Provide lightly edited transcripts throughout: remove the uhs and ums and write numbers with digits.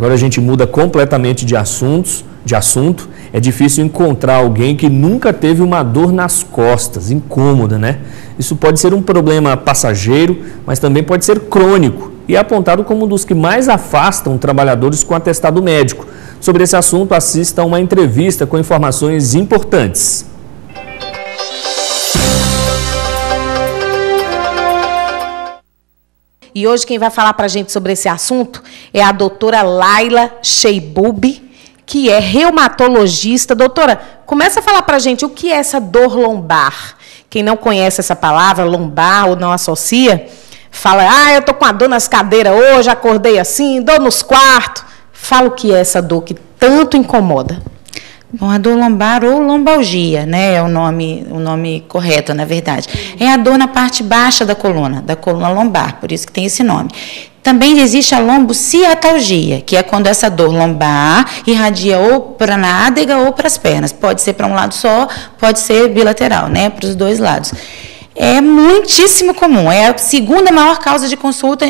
Agora a gente muda completamente de assunto. É difícil encontrar alguém que nunca teve uma dor nas costas, incômoda, né? Isso pode ser um problema passageiro, mas também pode ser crônico e é apontado como um dos que mais afastam trabalhadores com atestado médico. Sobre esse assunto, assista a uma entrevista com informações importantes. E hoje quem vai falar para a gente sobre esse assunto é a doutora Laila Sheibubi, que é reumatologista. Doutora, começa a falar para a gente o que é essa dor lombar. Quem não conhece essa palavra, lombar, ou não associa, fala, eu estou com a dor nas cadeiras hoje, acordei assim, dor nos quartos. Fala o que é essa dor que tanto incomoda. Bom, a dor lombar ou lombalgia, né, é o nome correto, na verdade. É a dor na parte baixa da coluna lombar, por isso que tem esse nome. Também existe a lombociatalgia, que é quando essa dor lombar irradia ou para a nádega ou para as pernas. Pode ser para um lado só, pode ser bilateral, né, para os dois lados. É muitíssimo comum, é a segunda maior causa de consulta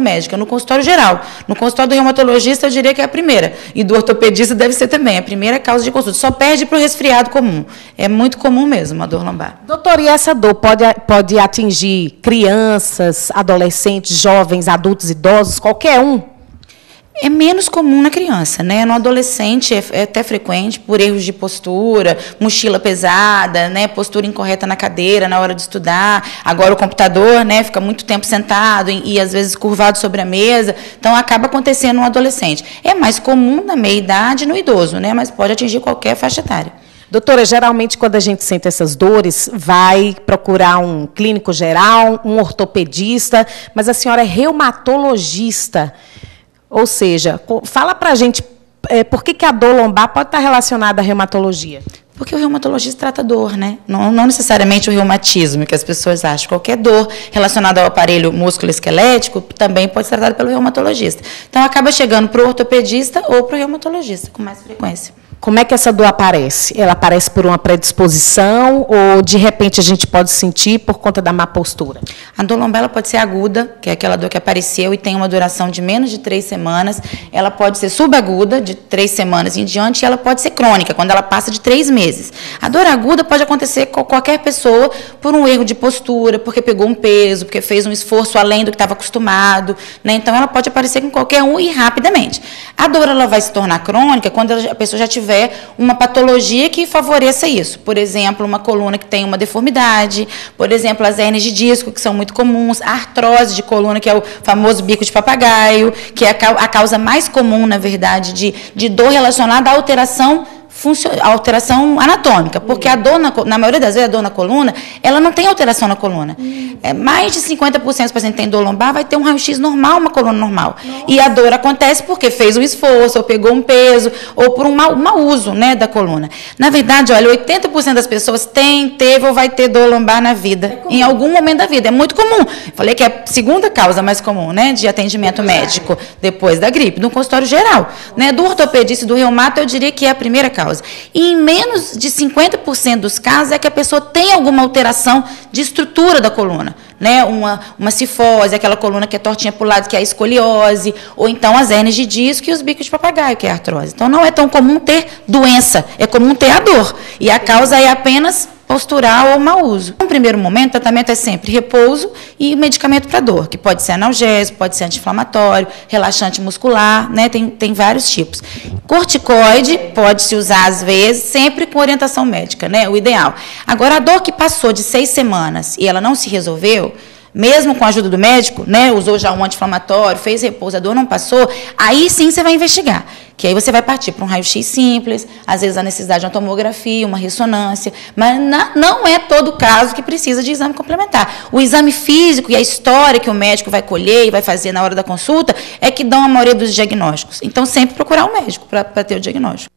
médica, no consultório geral. No consultório do reumatologista, eu diria que é a primeira. E do ortopedista deve ser também, a primeira causa de consulta. Só perde para o resfriado comum. É muito comum mesmo, a dor lombar. Doutor, e essa dor pode atingir crianças, adolescentes, jovens, adultos, idosos, qualquer um? É menos comum na criança, né? No adolescente é até frequente por erros de postura, mochila pesada, né? Postura incorreta na cadeira na hora de estudar. Agora o computador, né? Fica muito tempo sentado e às vezes curvado sobre a mesa. Então acaba acontecendo no adolescente. É mais comum na meia-idade no idoso, né? Mas pode atingir qualquer faixa etária. Doutora, geralmente quando a gente sente essas dores, vai procurar um clínico geral, um ortopedista, mas a senhora é reumatologista. Ou seja, fala para a gente por que a dor lombar pode estar relacionada à reumatologia? Porque o reumatologista trata dor, né? Não necessariamente o reumatismo, que as pessoas acham. Qualquer dor relacionada ao aparelho músculo-esquelético também pode ser tratada pelo reumatologista. Então, acaba chegando para o ortopedista ou para o reumatologista, com mais frequência. Como é que essa dor aparece? Ela aparece por uma predisposição ou, de repente, a gente pode sentir por conta da má postura? A dor lombar ela pode ser aguda, que é aquela dor que apareceu e tem uma duração de menos de 3 semanas. Ela pode ser subaguda, de 3 semanas em diante, e ela pode ser crônica, quando ela passa de 3 meses. A dor aguda pode acontecer com qualquer pessoa por um erro de postura, porque pegou um peso, porque fez um esforço além do que estava acostumado, né? Então, ela pode aparecer com qualquer um e rapidamente. A dor ela vai se tornar crônica quando a pessoa já tiver uma patologia que favoreça isso. Por exemplo, uma coluna que tem uma deformidade, por exemplo, as hérnias de disco, que são muito comuns, a artrose de coluna, que é o famoso bico de papagaio, que é a causa mais comum, na verdade, de dor relacionada à alteração anatômica, porque a dor, na maioria das vezes, a dor na coluna, ela não tem alteração na coluna. Mais de 50% dos pacientes que têm dor lombar vai ter um raio-x normal, uma coluna normal. Nossa. E a dor acontece porque fez um esforço, ou pegou um peso, ou por um mau uso, né, da coluna. Na verdade, olha, 80% das pessoas teve ou vai ter dor lombar na vida, em algum momento da vida. É muito comum. Falei que é a segunda causa mais comum, né, de atendimento médico, depois da gripe, no consultório geral. Né, do ortopedista e do reumato, eu diria que é a primeira causa. E em menos de 50% dos casos é que a pessoa tem alguma alteração de estrutura da coluna, né? Uma cifose, aquela coluna que é tortinha para o lado, que é a escoliose, ou então as hérnias de disco e os bicos de papagaio, que é a artrose. Então, não é tão comum ter doença, é comum ter a dor. E a causa é apenas postural ou mau uso. No primeiro momento, o tratamento é sempre repouso e medicamento para dor, que pode ser analgésico, pode ser anti-inflamatório, relaxante muscular, né? Tem vários tipos. Corticoide pode-se usar, às vezes, sempre com orientação médica, né? O ideal. Agora, a dor que passou de 6 semanas e ela não se resolveu, mesmo com a ajuda do médico, né, usou já um anti-inflamatório, fez repouso, a dor não passou, aí sim você vai investigar. Que aí você vai partir para um raio-x simples, às vezes a necessidade de uma tomografia, uma ressonância, mas não é todo caso que precisa de exame complementar. O exame físico e a história que o médico vai colher e vai fazer na hora da consulta é que dão a maioria dos diagnósticos. Então, sempre procurar um médico para ter o diagnóstico.